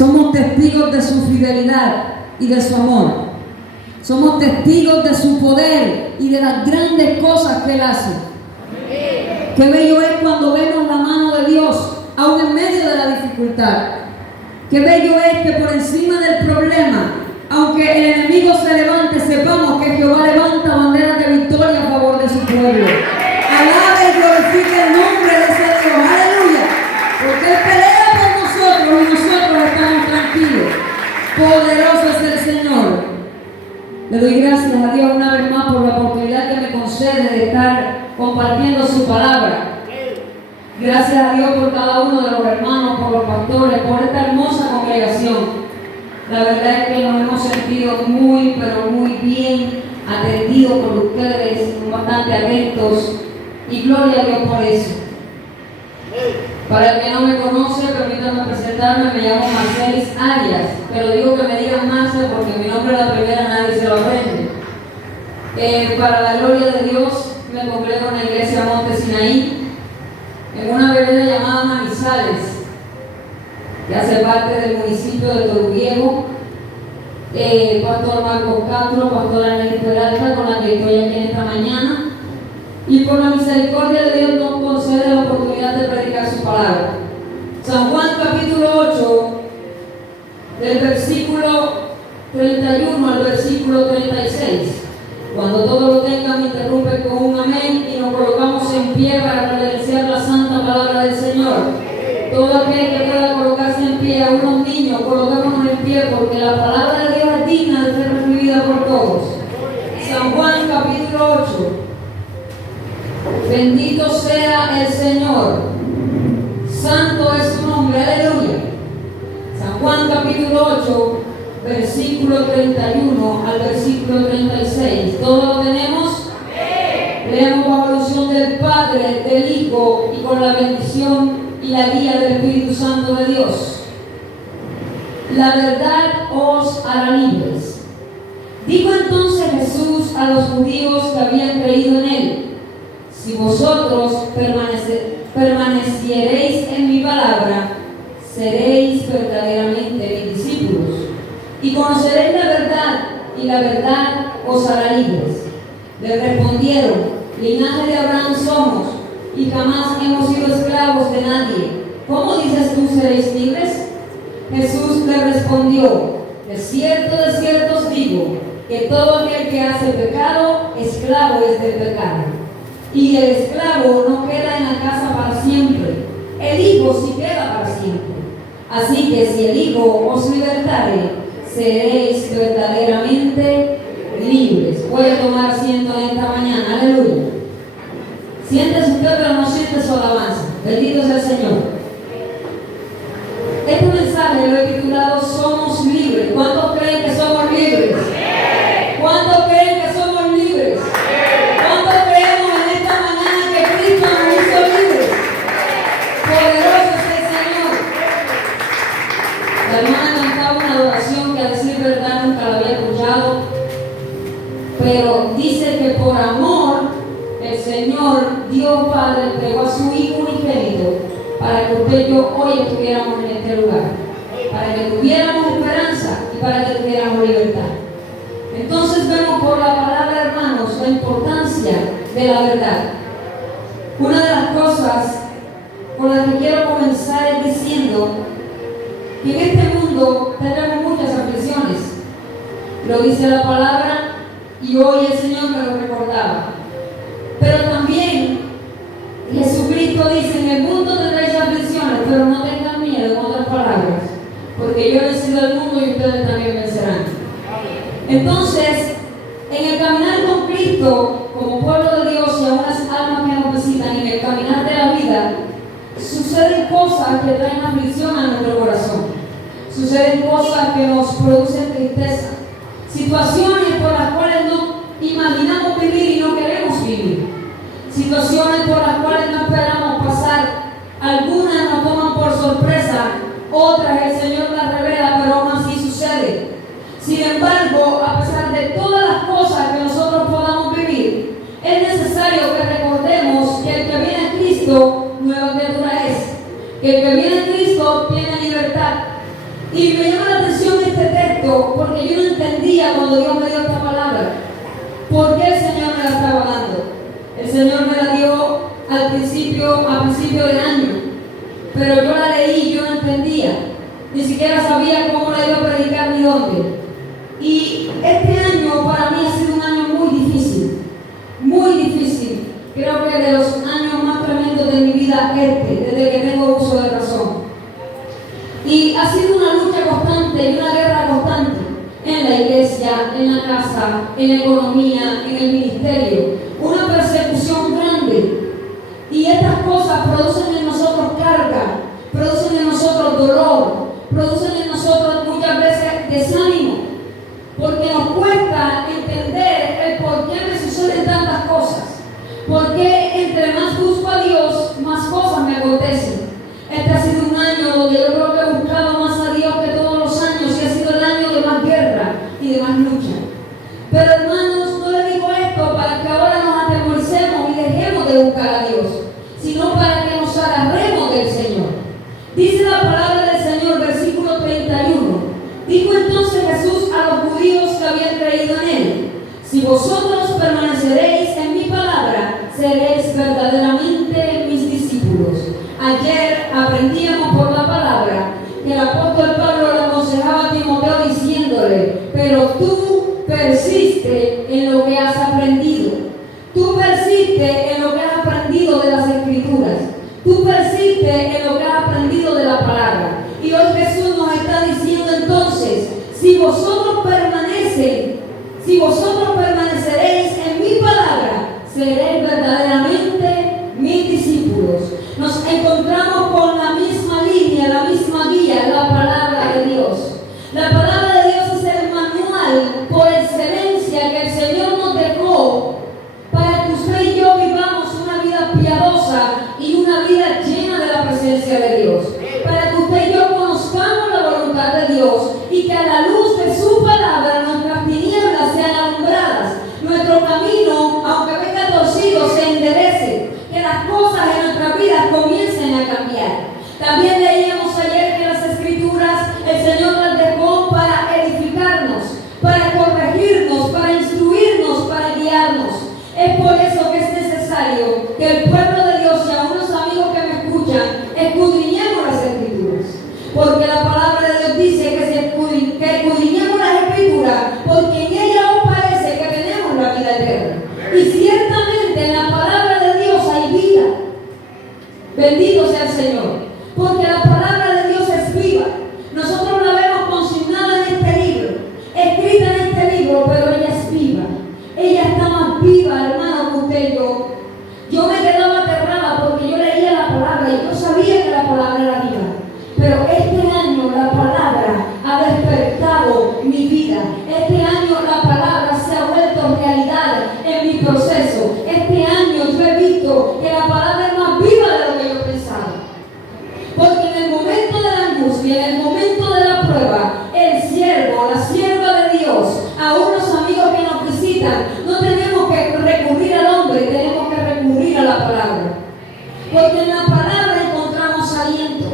Somos testigos de su fidelidad y de su amor. Somos testigos de su poder y de las grandes cosas que Él hace. Qué bello es cuando vemos la mano de Dios, aún en medio de la dificultad. Qué bello es que por encima del problema, aunque el enemigo se levante, sepamos que Jehová levanta banderas de victoria a favor de su pueblo. Alabe y glorifique el nombre de ese Dios. Aleluya. Porque Él pelea por nosotros y nosotros estamos tranquilos. Poderoso es el Señor. Le doy gracias a Dios una vez más por la oportunidad que me concede de estar compartiendo su palabra. Gracias a Dios por cada uno de los hermanos, por los pastores, por esta hermosa congregación. La verdad es que nos hemos sentido muy, pero muy bien atendidos por ustedes, bastante atentos, y gloria a Dios por eso. Para el que no me conoce, permítanme presentarme, me llamo Marcelis Arias, pero digo que me digan Marce porque mi nombre es la primera, nadie se lo aprende. Para la gloria de Dios, me congrego en la iglesia Monte Sinaí, en una vereda llamada Manizales, que hace parte del municipio de Toruviejo. Pastor Marcos Castro, pastora Nelly Peralta, con la que estoy aquí en esta mañana. Y por la misericordia de Dios nos concede la oportunidad de predicar su palabra. San Juan capítulo 8, del versículo 31 al versículo 36. Cuando todo lo tengan, me interrumpe con un amén y nos colocamos en pie para reverenciar la santa palabra del Señor. Todo aquel que pueda colocarse en pie, a unos niños, colocémonos en pie porque la palabra de Dios es digna de ser recibida por todos. San Juan capítulo 8. Bendito sea el Señor, santo es su nombre, aleluya. San Juan capítulo 8, versículo 31 al versículo 36. ¿Todo lo tenemos? Leemos bajo la unción del Padre, del Hijo y con la bendición y la guía del Espíritu Santo de Dios. La verdad os hará libres. Dijo entonces Jesús a los judíos que habían creído en Él: si vosotros permaneciereis en mi palabra, seréis verdaderamente mis discípulos, y conoceréis la verdad, y la verdad os hará libres. Le respondieron: linaje de Abraham somos, y jamás hemos sido esclavos de nadie. ¿Cómo dices tú seréis libres? Jesús le respondió: de cierto os digo, que todo aquel que hace pecado, esclavo es del pecado. Y el esclavo no queda en la casa para siempre, el Hijo sí queda para siempre. Así que si el Hijo os libertare, seréis verdaderamente libres. Voy a tomar asiento en esta mañana, aleluya. Siéntese usted, pero no siente su alabanza. Bendito sea el Señor. Este mensaje lo he titulado Somos libres. ¿Cuántos creen que somos libres? ¿Cuántos creen que somos libres? ¿Cuántos creemos en esta mañana que Cristo nos hizo libres? Poderoso es el Señor. La hermana cantaba una adoración que a decir verdad nunca la había escuchado, pero dice que por amor el Señor, Dios Padre, entregó a su Hijo unigénito para que usted y yo hoy estuviéramos en este lugar, para que tuviéramos esperanza y para que tuviéramos libertad. Entonces vemos por la palabra, hermanos, la importancia de la verdad. Una de las cosas con las que quiero comenzar es diciendo que en este mundo tenemos muchas aflicciones. Lo dice la palabra y hoy el Señor me lo recordaba. Pero también Jesucristo dice: en el mundo tendréis aflicciones, pero no tengan miedo, en otras palabras, porque yo he vencido al mundo y ustedes también vencerán. Entonces, en el caminar con Cristo, como pueblo de Dios y a unas almas que nos visitan, en el caminar de la vida, suceden cosas que traen aflicción a nuestro corazón. Suceden cosas que nos producen tristeza. Situaciones por las cuales no imaginamos vivir y no queremos vivir. Situaciones por las cuales no esperamos pasar. Algunas nos toman por sorpresa, otras el Señor las revela, pero aún así sucede. Sin embargo, a pesar de todas las cosas que nosotros podamos vivir, es necesario que recordemos que el que viene a Cristo, nueva criatura es. Que el que viene a Cristo tiene libertad. Y me llama la atención este texto porque yo no entendía cuando Dios me dio esta palabra. ¿Por qué el Señor me la estaba dando? El Señor me la dio a principio del año. Pero yo la leí y yo no entendía. Ni siquiera sabía cómo la iba a predicar ni dónde. Y este año para mí ha sido un año muy difícil. Muy difícil. Creo que de los años más tremendos de mi vida desde que tengo uso de razón. Y ha sido una lucha constante y una guerra constante en la iglesia, en la casa, en la economía, en el ministerio. Una persecución grande. Y estas cosas producen en nosotros carga, producen en nosotros dolor, producen en nosotros muchas veces desánimo. Porque nos cuesta entender el por qué me suceden tantas cosas. Porque entre más busco a Dios, más cosas me acontecen. Este ha sido un año donde yo creo que he buscado más a Dios que todos los años y ha sido el año de más guerra y de más lucha. Pero hermanos, no le digo esto para que ahora nos atemoricemos y dejemos de buscar a Dios, sino para que nos agarremos del Señor. Dice la palabra del Señor, versículo 31. Dijo entonces Jesús a los judíos que habían creído en Él: si vosotros permaneceréis en mi palabra, seréis verdaderamente mis discípulos. Ayer aprendíamos por la palabra que el apóstol Pablo le aconsejaba a Timoteo diciéndole: pero tú persiste en lo que has aprendido. Tú persiste en lo que has aprendido de las Escrituras. Tú persiste en lo que has aprendido de la palabra. Y hoy Jesús nos está diciendo entonces: si vosotros permaneceréis en mi palabra, seréis verdaderamente mis discípulos. Nos encontramos con la misma línea, la misma guía, la palabra de Dios. La palabra de Dios es el manual por excelencia que el Señor nos dejó para que usted y yo vivamos una vida piadosa y una vida llena de la presencia de Dios. Para que usted y yo conozcamos la voluntad de Dios y que a la luz de su palabra nuestras tinieblas sean alumbradas. Nuestro camino, aunque venga torcido, se enderece. Que las cosas en nuestras vidas comiencen a cambiar. También leíamos ayer que las Escrituras el Señor las dejó para edificarnos, para corregirnos, para instruirnos, para guiarnos. Es por eso que es necesario que el pueblo de Dios y a unos amigos que me escuchan escudriñemos las Escrituras. Porque la palabra de Dios dice que escudriñemos las Escrituras, porque en ella os parece que tenemos la vida eterna. Y ciertamente en la palabra de Dios hay vida. Bendito sea el Señor. Porque la palabra de Dios es viva. Nosotros la vemos consignada en este libro, escrita en este libro, pero ella es viva. Ella está más viva, hermano, que usted y yo. Yo me quedaba aterrada porque yo leía la palabra y yo sabía que la palabra era viva. Pero este año la palabra ha despertado mi vida. Este año la palabra se ha vuelto realidad en mi proceso. Este año yo he visto que la palabra es más viva de lo que yo pensaba. Porque en el momento de la angustia, en el momento de la prueba, el siervo, la sierva de Dios, a unos amigos que nos visitan, no tenemos que recurrir al hombre, tenemos que recurrir a la palabra. Porque en la palabra encontramos aliento.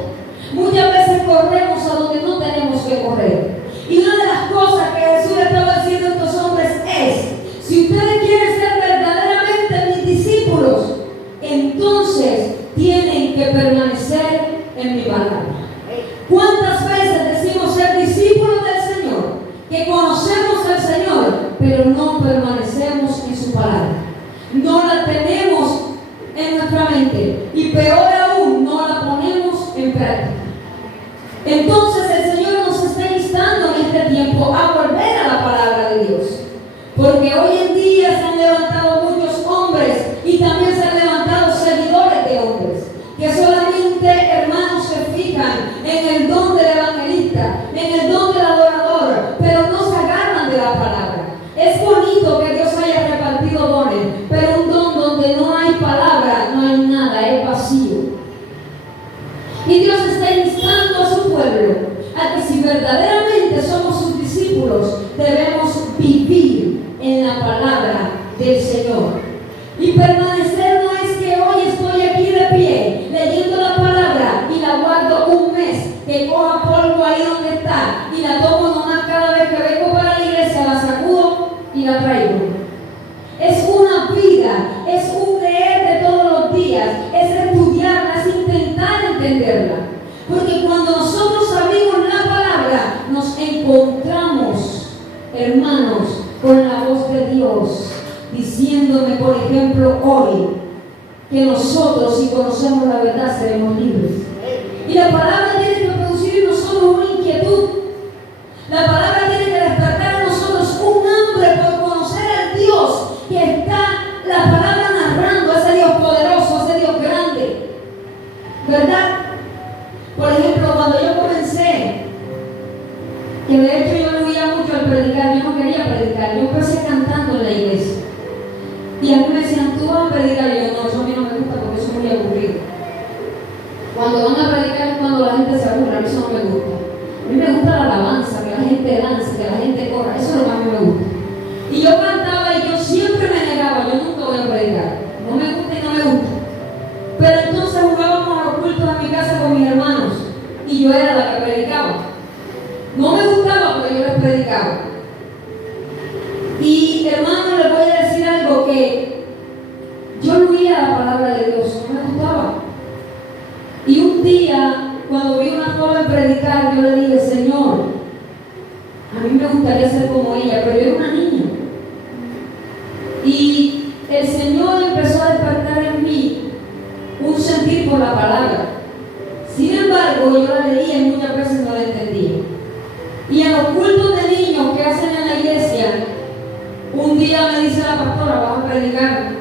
Muchas veces corremos a donde no tenemos que correr. Y una de las cosas que Jesús le estaba diciendo a estos hombres es: si ustedes quieren ser verdaderamente mis discípulos, entonces tienen que permanecer en mi palabra. ¿Cuántas veces decimos ser discípulos del Señor, que conocemos al Señor, pero no permanecemos en su palabra? No la tenemos en nuestra mente y peor aún, no la ponemos en práctica. Entonces el Señor nos está instando en este tiempo a volver a la palabra de Dios. Porque hoy en día se han levantado muchos hombres y también se han levantado seguidores de hombres, que solamente, hermanos, se fijan en el don del evangelista, en el don del adorador, pero no se agarran de la palabra. Es bonito que Dios haya repartido dones, pero un don donde no hay palabra, no hay nada, es vacío. Y Dios está instando a su pueblo a que si verdaderamente somos sus discípulos, debemos vivir en la palabra del Señor. Y permanecer no es que hoy estoy aquí de pie leyendo la palabra y la guardo un mes, que coja polvo ahí donde está diciéndome, por ejemplo, hoy, que nosotros, si conocemos la verdad, seremos libres. Y la palabra tiene que producir en nosotros una inquietud. La palabra tiene que despertar en nosotros un hambre por conocer al Dios que está la palabra narrando, ese Dios poderoso, ese Dios grande. ¿Verdad? Por ejemplo, cuando yo comencé, que de hecho yo no oía mucho al predicar, yo no quería predicar, yo empecé cantando en la iglesia. Y a mí me decían, tú vas a predicar, y yo no, eso a mí no me gusta porque eso es muy aburrido. Cuando van a predicar es cuando la gente se aburre, a mí eso no me gusta. A mí me gusta la alabanza, que la gente dance, que la gente corra, eso es lo que a mí me gusta. Y yo cantaba y yo siempre me negaba, yo nunca voy a predicar, no me gusta y no me gusta. Pero entonces jugábamos a los cultos en mi casa con mis hermanos y yo era la que predicaba. No me gustaba, pero yo les predicaba. Y hermano, les voy a decir algo, que yo no oía la palabra de Dios, no me gustaba. Y un día, cuando vi a una joven predicar, yo le dije, Señor, a mí me gustaría ser como ella, pero yo era una niña. Y el Señor empezó a despertar en mí un sentir por la palabra. Sin embargo, yo la leía y muchas veces no la entendía. Y en los cultos de niños que hacen en la iglesia, un día me dice la pastora, vas a predicar.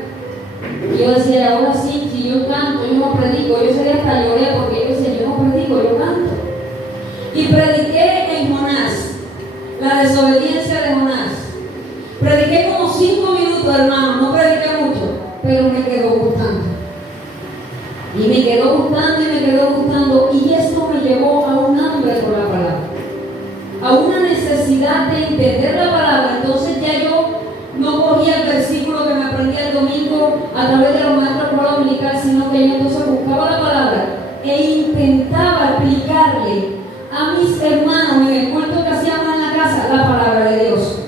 Y yo decía, ahora sí, si yo canto, yo no predico. Yo sería hasta lloré porque yo decía, yo no predico, yo canto. Y prediqué en Jonás, la desobediencia de Jonás. Prediqué como 5 minutos, hermano, no prediqué mucho, pero me quedó gustando. Y me quedó gustando y me quedó gustando. Y esto me llevó a un hambre por la palabra, a una necesidad de entender la palabra. Entonces ya yo no cogía el versículo que me aprendí el domingo a través de los maestros de la dominical, sino que yo entonces buscaba la palabra e intentaba explicarle a mis hermanos en el culto que hacíamos en la casa la palabra de Dios.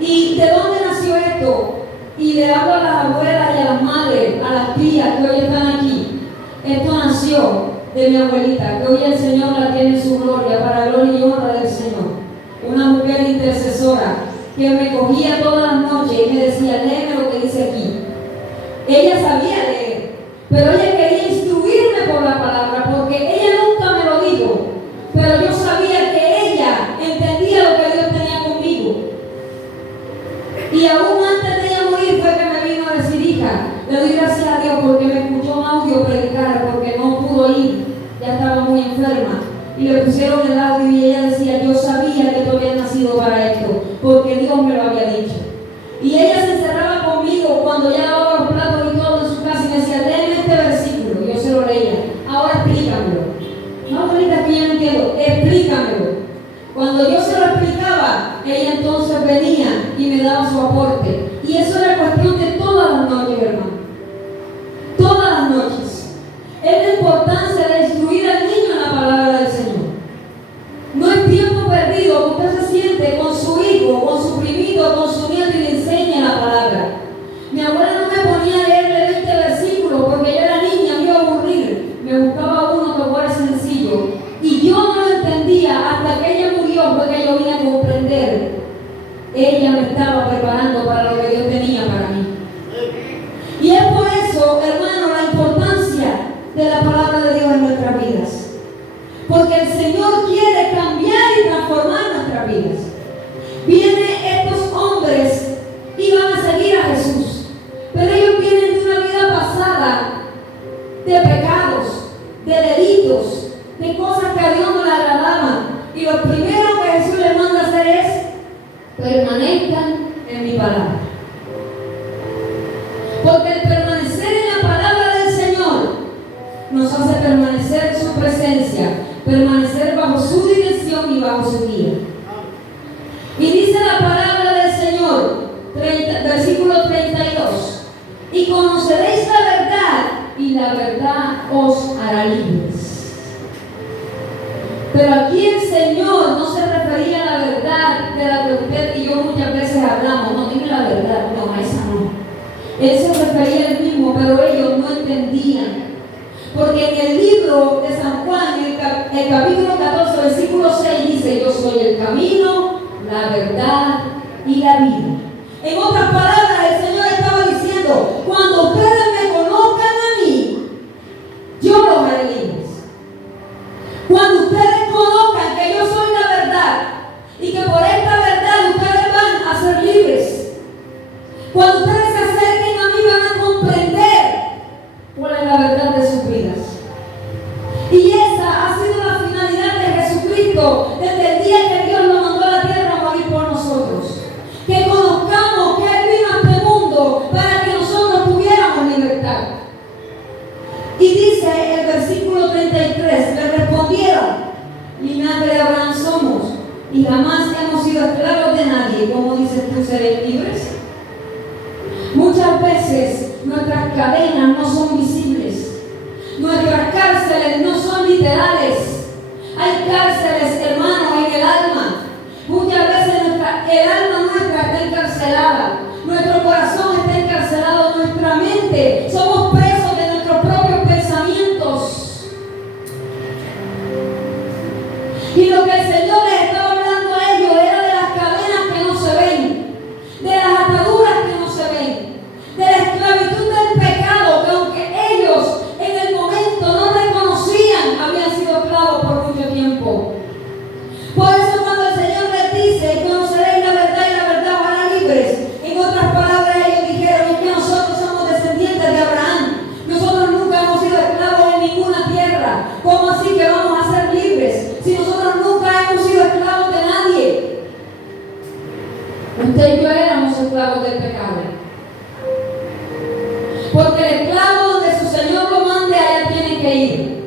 ¿Y de dónde nació esto? Y le hablo a las abuelas y a las madres, a las tías que hoy están aquí. Esto nació de mi abuelita, que hoy el Señor la tiene en su gloria, para gloria y honra del Señor. Una mujer intercesora que me cogía todas las noches y me decía, léeme lo que dice aquí. Ella sabía leer, pero ella quería instruirme por la palabra, porque ella nunca me lo dijo, pero yo sabía que ella entendía lo que Dios tenía conmigo. Y aún antes de ella morir fue que me vino a decir, hija, le doy gracias a Dios porque me escuchó un audio predicar, porque no pudo ir, ya estaba muy enferma. Y le pusieron el audio y ella decía, yo sabía que tú habías nacido para esto, porque Dios me lo había dicho. Y ella se encerraba conmigo cuando ya lavaba los platos y todo en su casa y me decía, léeme este versículo. Y yo se lo leía. Ahora explícamelo. No, abuelita, que yo no entiendo. Explícamelo. Cuando yo se lo explicaba, ella entonces venía y me daba su aporte. Y eso era cuestión de todas las noches, hermano. Todas las noches. Es la importancia de instruir al niño en la palabra del Señor. No es tiempo perdido que usted se siente con su hijo, con su primito, con su nieto y le enseña la palabra. Mi abuela no me ponía a leerle 20 versículos porque yo era niña, me iba a aburrir. Me buscaba uno que fuera sencillo. Y yo no lo entendía hasta que ella murió, fue que yo vine a comprender. Ella me estaba preparando para lo que Dios tenía para mí. Y es por eso, hermano, la importancia de la palabra de Dios en nuestras vidas. Porque el Señor quiere cambiar y transformar nuestras vidas. Vienen estos hombres y van a seguir a Jesús. Pero ellos vienen de una vida pasada de pecados, de delitos, de cosas que a Dios no le agradaban. Y lo primero que Jesús les manda a hacer es permanezcan en mi palabra. Porque el permanecer en la palabra del Señor nos hace permanecer en su presencia, permanecer bajo su dirección y bajo su guía. Y dice la palabra del Señor, versículo 32, y conoceréis la verdad, y la verdad os hará libres. Pero aquí el Señor no se refería a la verdad de la que usted y yo muchas veces hablamos. No, dime la verdad, no, a esa no. Él se refería a él mismo, pero ellos no entendían. Porque en el libro de San Juan, el capítulo 14, versículo 6, dice, yo soy el camino, la verdad y la vida. En otras palabras, el Señor estaba diciendo, diciendo, cuando ustedes me conozcan a mí, yo los haré libres. Cuando ustedes conozcan que yo soy la verdad y que por esta verdad ustedes van a ser libres. Cuando ustedes se acerquen a mí van a comprender cuál es la verdad de sus vidas. Y esa ha sido la finalidad de Jesucristo desde el día que Dios lo mandó a la tierra a morir por nosotros. Que conozcamos que Él vino a este mundo para que nosotros tuviéramos libertad. Y dice el versículo 33, le respondieron, linaje de Abraham somos y jamás hemos sido esclavos de nadie. ¿Cómo dices tú, seréis libres? Muchas veces nuestras cadenas no son visibles. Nuestras cárceles no son literales. Hay cárceles, hermanos, en el alma. Muchas veces el alma nuestra está encarcelada. Nuestro corazón está encarcelado. Nuestra mente. Somos presos de nuestros propios pensamientos. Y lo que el Señor les estaba hablando a ellos era de las cadenas que no se ven, de las ataduras que no se ven, de la esclavitud del pecado, que aunque ellos en el momento no reconocían, habían sido esclavos por mucho tiempo. Por eso cuando el Señor les dice, conoceréis la verdad y la verdad os hará libres, en otras palabras ellos dijeron, es que nosotros somos descendientes de Abraham, nosotros nunca hemos sido esclavos en ninguna tierra, ¿cómo así que vamos a ser libres si nosotros nunca hemos sido esclavos de nadie? Usted y yo éramos esclavos del pecado. Porque el esclavo donde su Señor lo mande, allá tiene que ir.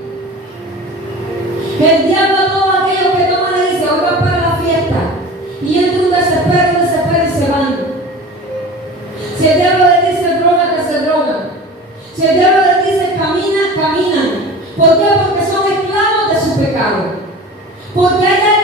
El diablo a todos aquellos que toman le dice, hoy vas para la fiesta. Y entra un desespero y se van. Si el diablo le dice droga, que se drogan. Si el diablo le dice camina, caminan. ¿Por qué? Porque son esclavos de su pecado. Porque hay